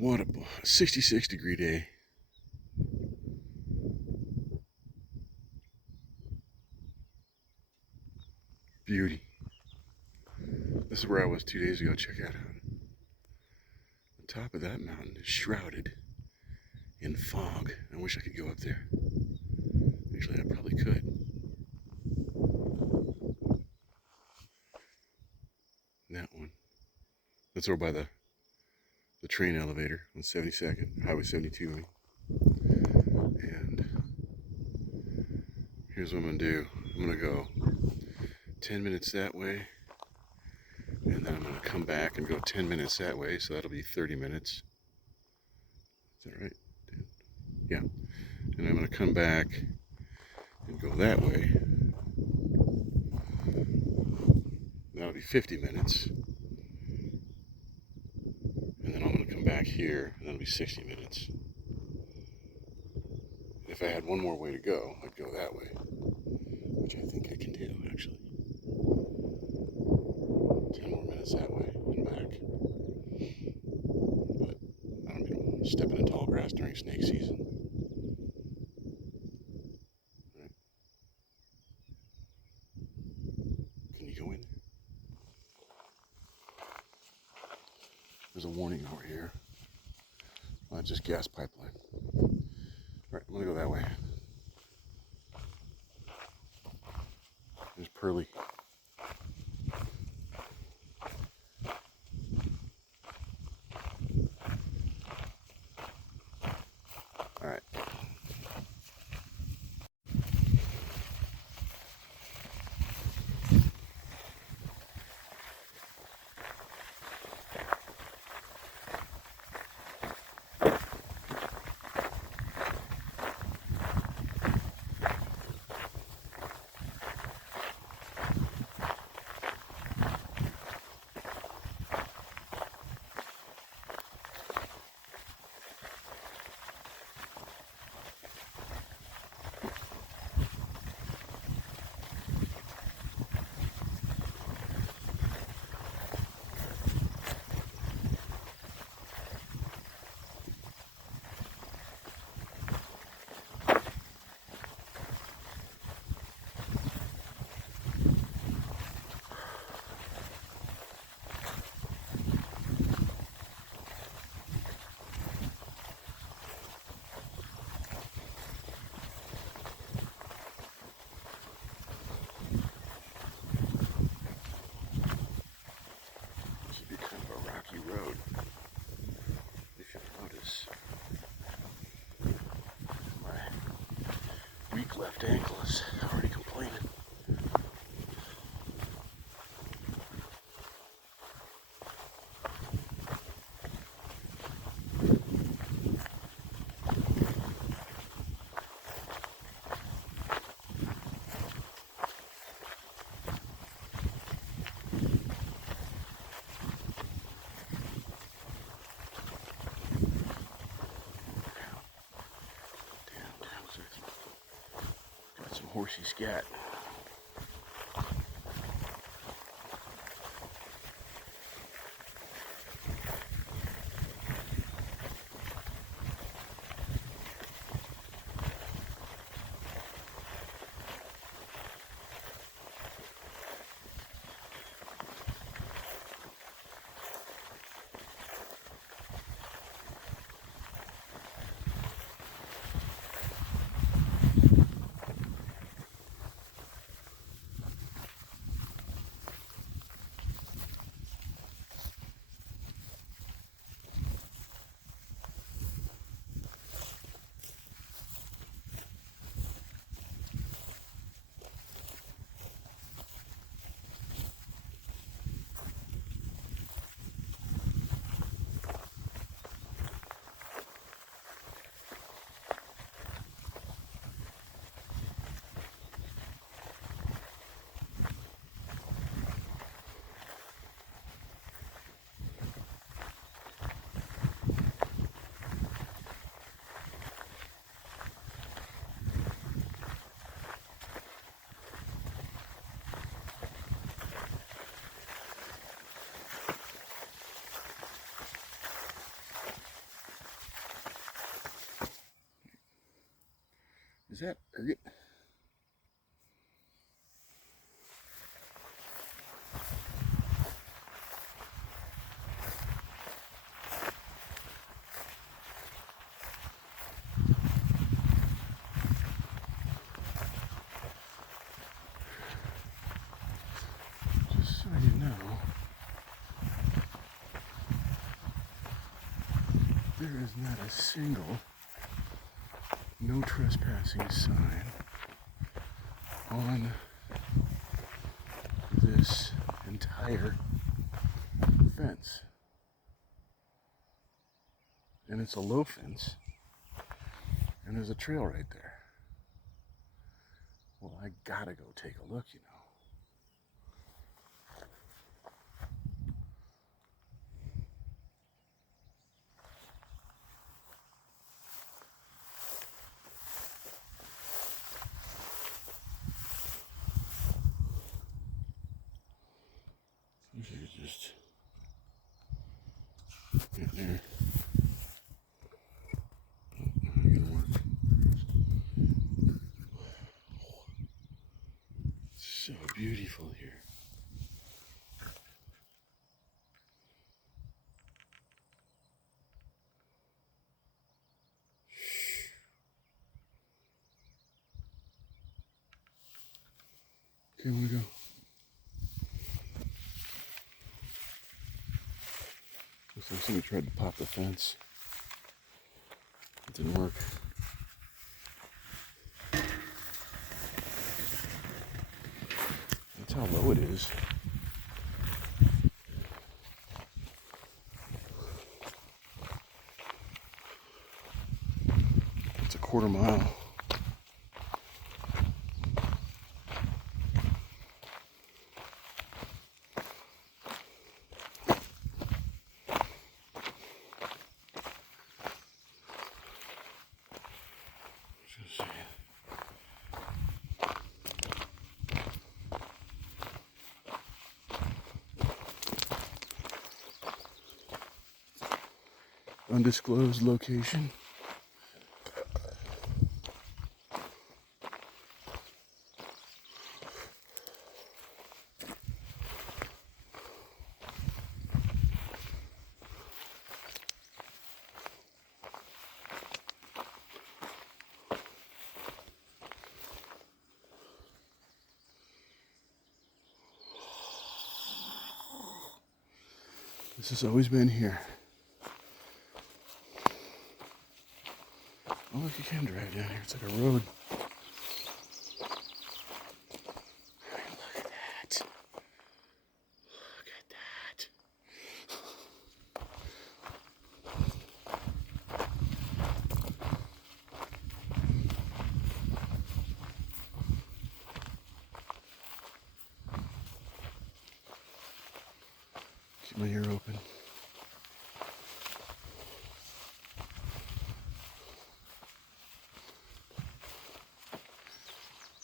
What a 66-degree day. Beauty. This is where I was 2 days ago. Check that out. The top of that mountain is shrouded in fog. I wish I could go up there. Actually, I probably could. That one. That's over by the train elevator on 72nd, Highway 72. I mean. And here's what I'm going to do. I'm going to go 10 minutes that way, and then I'm going to come back and go 10 minutes that way, so that'll be 30 minutes. Is that right? Yeah. And I'm going to come back and go that way. That'll be 50 minutes. And then I'm going to come back here, and that'll be 60 minutes. If I had one more way to go, I'd go that way, which I think I can do, actually. 10 more minutes that way and back. But I don't mean stepping in tall grass during snake season. Right. Can you go in there? There's a warning over here. Well, it's just gas pipeline. Alright, I'm gonna go that way. There's Pearly. Alright. Road. If you'll notice, my weak left ankle is already complaining. Some horsey scat. Is that ergot? Just so you know, there is not a single no trespassing sign on this entire fence. And it's a low fence. And there's a trail right there. Well, I gotta go take a look, you know. You should just get there. So beautiful here. Okay, I want to go. Looks like somebody tried to pop the fence. It didn't work. That's how low it is. It's a quarter mile. Undisclosed location. This has always been here. Oh, look, you can drive down here. It's like a road. Look at that. Look at that. Keep my ear open.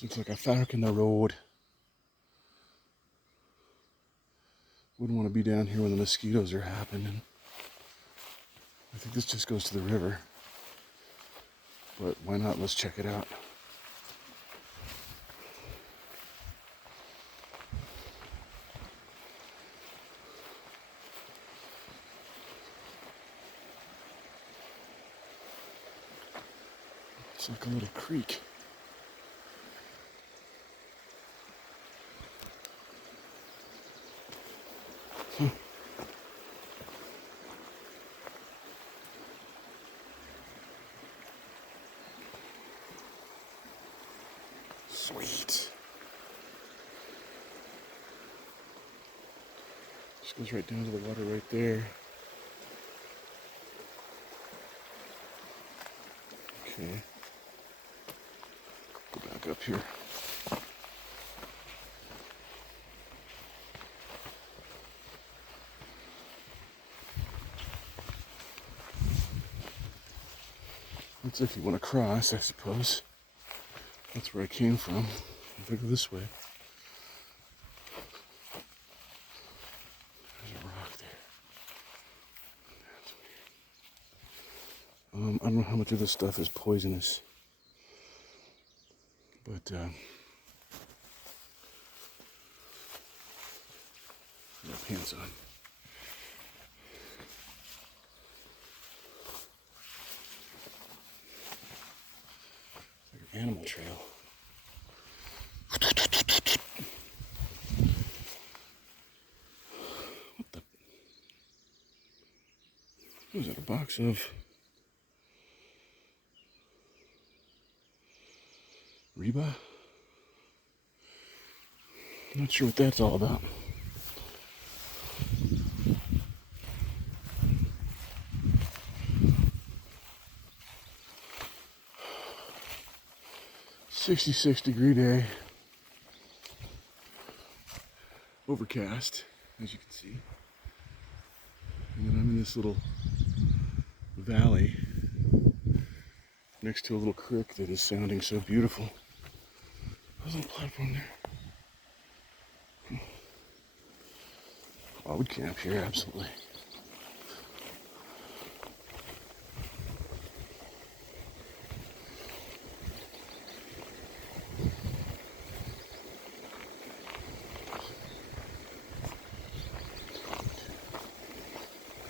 This looks like a fork in the road. Wouldn't want to be down here when the mosquitoes are happening. I think this just goes to the river. But why not? Let's check it out. It's like a little creek. Sweet. Just goes right down to the water right there. Okay. Go back up here. That's if you want to cross, I suppose. That's where I came from. If I go this way. There's a rock there. That's weird. I don't know how much of this stuff is poisonous. But no pants on. Like an animal trail. What the? What is that? A box of Reba? Not sure what that's all about. .66-degree day. Overcast, as you can see. And then I'm in this little valley next to a little creek that is sounding so beautiful. There's a little platform there. I would camp here, absolutely.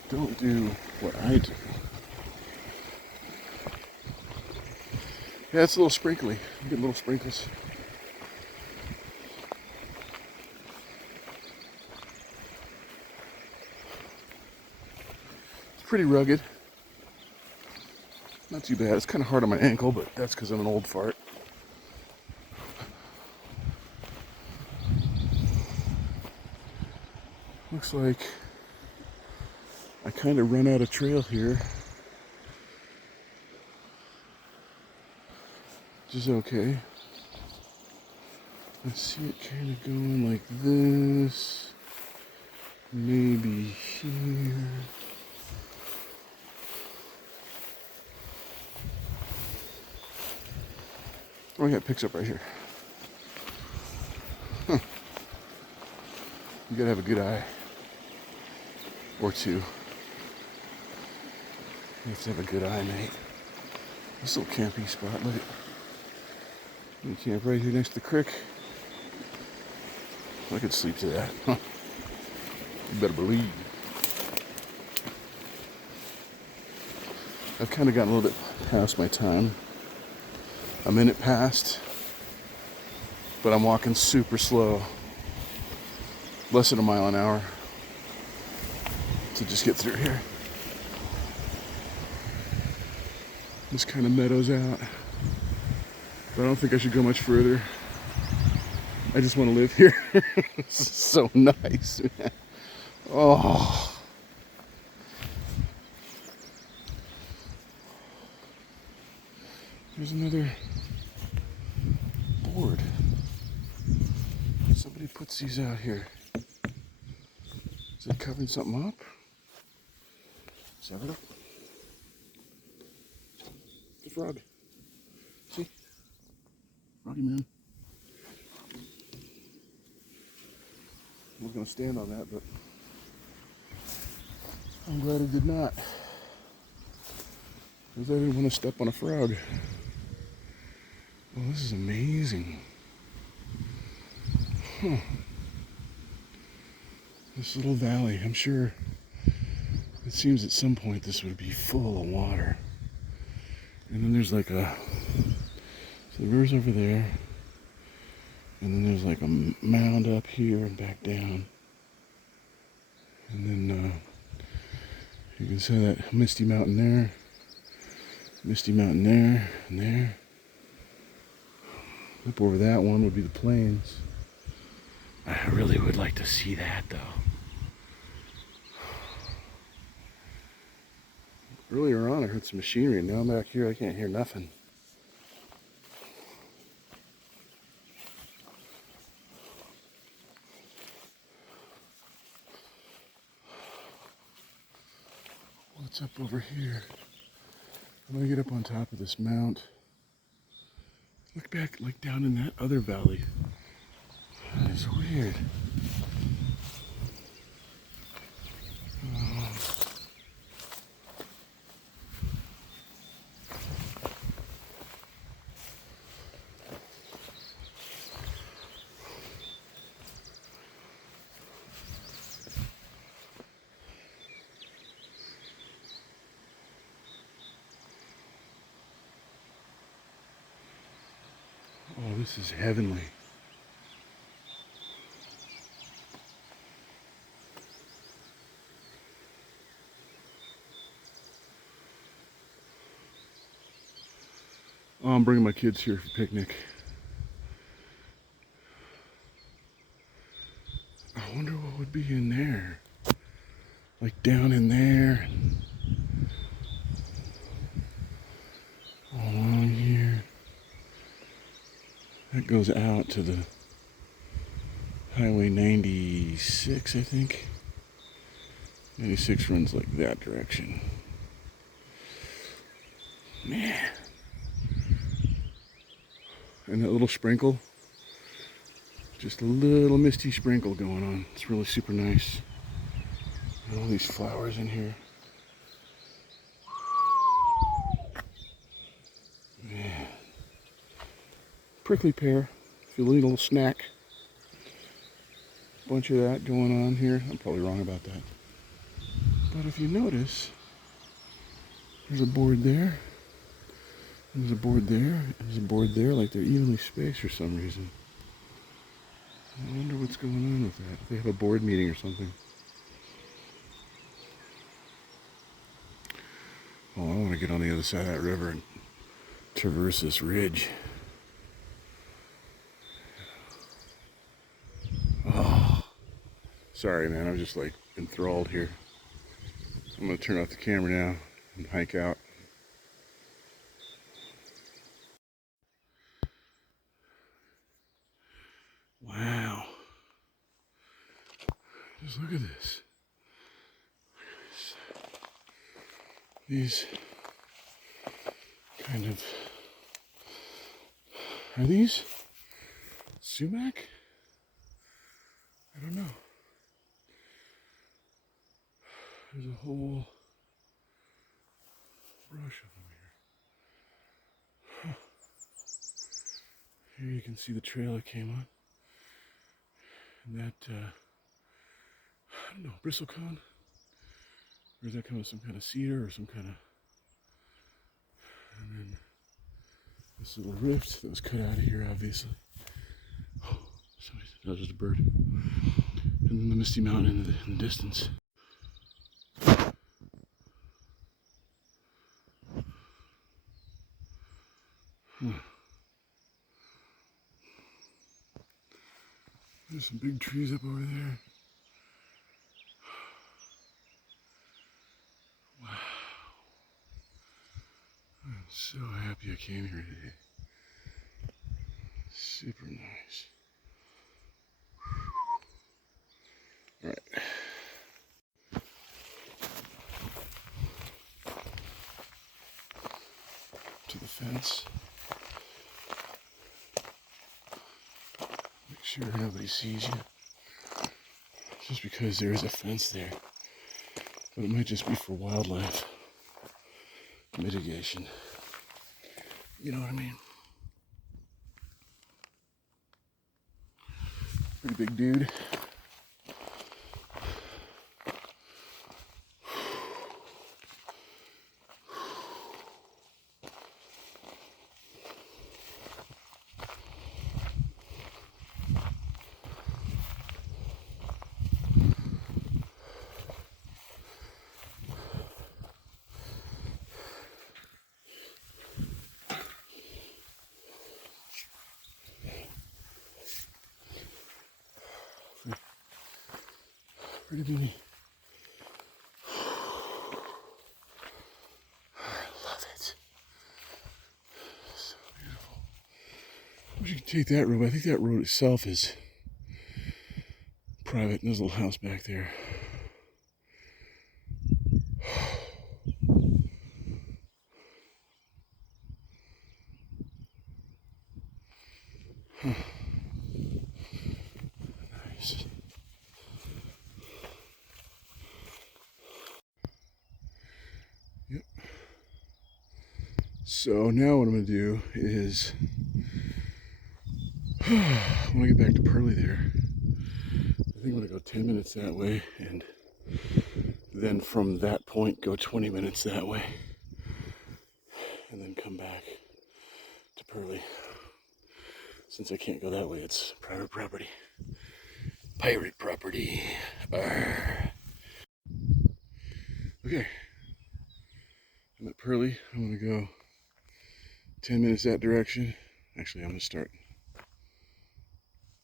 Don't do what I do. Yeah, it's a little sprinkly. I'm getting little sprinkles. It's pretty rugged. Not too bad. It's kind of hard on my ankle, but that's because I'm an old fart. Looks like I kind of run out of trail here. Which is okay. I see it kind of going like this. Maybe here. Oh yeah, it picks up right here. Huh. You gotta have a good eye. Or two. You have to have a good eye, mate. This little camping spot, look at. You camp right here next to the creek. I could sleep to that. Huh. You better believe. I've kind of gotten a little bit past my time. A minute past, but I'm walking super slow. Less than a mile an hour to just get through here. This kind of meadows out. But I don't think I should go much further. I just want to live here. This is so nice, man. Oh. There's another board. Somebody puts these out here. Is it covering something up? Let's have it up. It's a frog. See? Froggy man. I was going to stand on that, but I'm glad I did not. Because I didn't want to step on a frog. Well, this is amazing. Huh. This little valley, I'm sure it seems at some point this would be full of water. And then there's like a, so the river's over there. And then there's like a mound up here and back down. And then you can see that misty mountain there. Misty mountain there and there. Up over that one would be the plains. I really would like to see that though. Earlier on I heard some machinery and now I'm back here I can't hear nothing. What's up over here? I'm gonna get up on top of this mount. Look back, like down in that other valley. That is weird. this is heavenly. Oh, I'm bringing my kids here for picnic. I wonder what would be in there. Like down in there. All along here. That goes out to the Highway 96, I think. 96 runs like that direction. Man. And that little sprinkle, just a little misty sprinkle going on. It's really super nice. And all these flowers in here. Man. Prickly pear, if you need a little snack. Bunch of that going on here. I'm probably wrong about that. But if you notice, there's a board there. There's a board there, and there's a board there, like they're evenly spaced for some reason. I wonder what's going on with that. If they have a board meeting or something. Oh, I want to get on the other side of that river and traverse this ridge. Oh, sorry, man. I'm just like enthralled here. I'm going to turn off the camera now and hike out. Wow. Just look at this. These kind of, are these sumac? I don't know. There's a whole brush of them here. Huh. Here you can see the trail it came on. And that, I don't know, bristlecone? Or is that kind of some kind of cedar or some kind of... And then this little rift that was cut out of here, obviously. Oh, that was just a bird. And then the Misty Mountain in the distance. Huh. There's some big trees up over there. Wow. I'm so happy I came here today. Super nice. All right. To the fence. Make sure nobody sees you. Just because there is a fence there. But it might just be for wildlife mitigation. You know what I mean? Pretty big dude. Pretty beauty. I love it. So beautiful. I wish you could take that road. I think that road itself is private. There's a little house back there. Huh. Nice. Yep. So now what I'm going to do is, when I get back to Pearly there, I think I'm going to go 10 minutes that way, and then from that point go 20 minutes that way, and then come back to Pearly. So Since I can't go that way, it's private property. Pirate property. Arr. Okay. I'm at Pearly. I'm gonna go 10 minutes that direction. Actually, I'm gonna start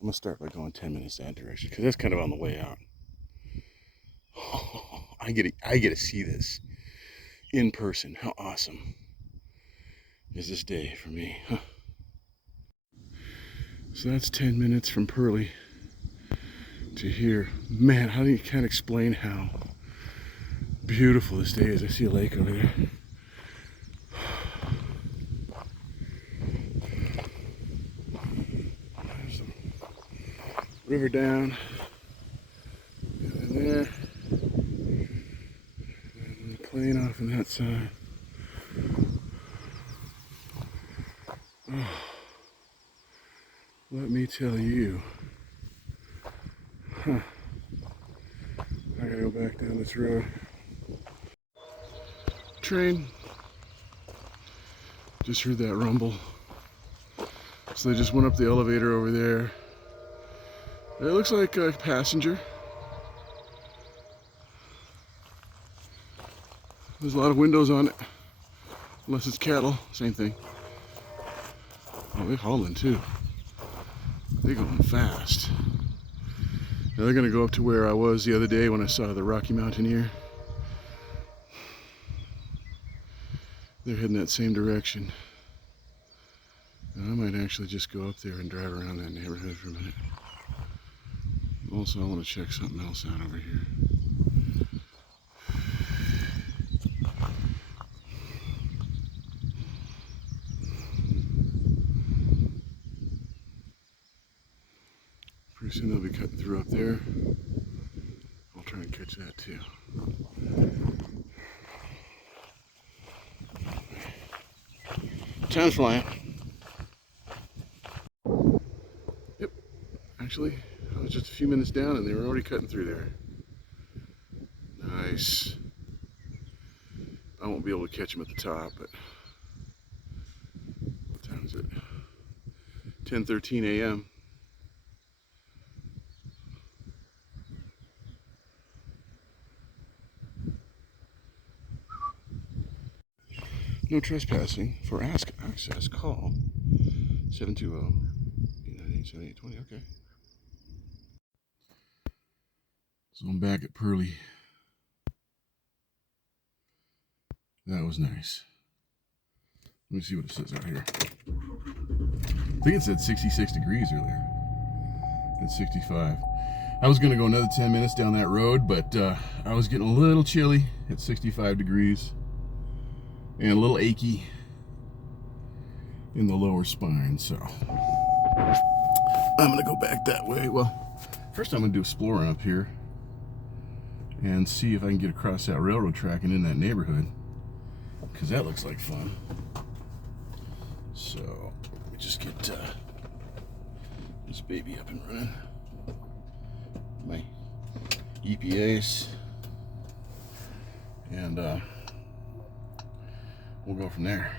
by going 10 minutes that direction because that's kind of on the way out. Oh, I get to see this in person. How awesome is this day for me? Huh. So that's 10 minutes from Pearly to here. Man, can't explain how beautiful this day is. I see a lake over there. There's some river down in there. And the plane off on that side. Oh, let me tell you. Huh. I gotta go back down this road. Train. Just heard that rumble. So they just went up the elevator over there. It looks like a passenger. There's a lot of windows on it. Unless it's cattle, same thing. Oh, they're hauling too. They're going fast. Now they're gonna go up to where I was the other day when I saw the Rocky Mountaineer. They're heading that same direction. And I might actually just go up there and drive around that neighborhood for a minute. Also, I want to check something else out over here. Pretty soon they'll be cutting through up there. I'll try and catch that too. Time's flying. Yep. Actually, I was just a few minutes down and they were already cutting through there. Nice. I won't be able to catch them at the top, but what time is it? 10:13 a.m. No trespassing. For access, call 720-898-7820. Okay. So I'm back at Pearly. That was nice. Let me see what it says out here. I think it said 66 degrees earlier. It's 65. I was going to go another 10 minutes down that road, but I was getting a little chilly at 65 degrees. And a little achy in the lower spine, so I'm gonna go back that way. Well, first I'm gonna do exploring up here and see if I can get across that railroad track and in that neighborhood, because that looks like fun. So let me just get this baby up and running. My EPAs, and we'll go from there.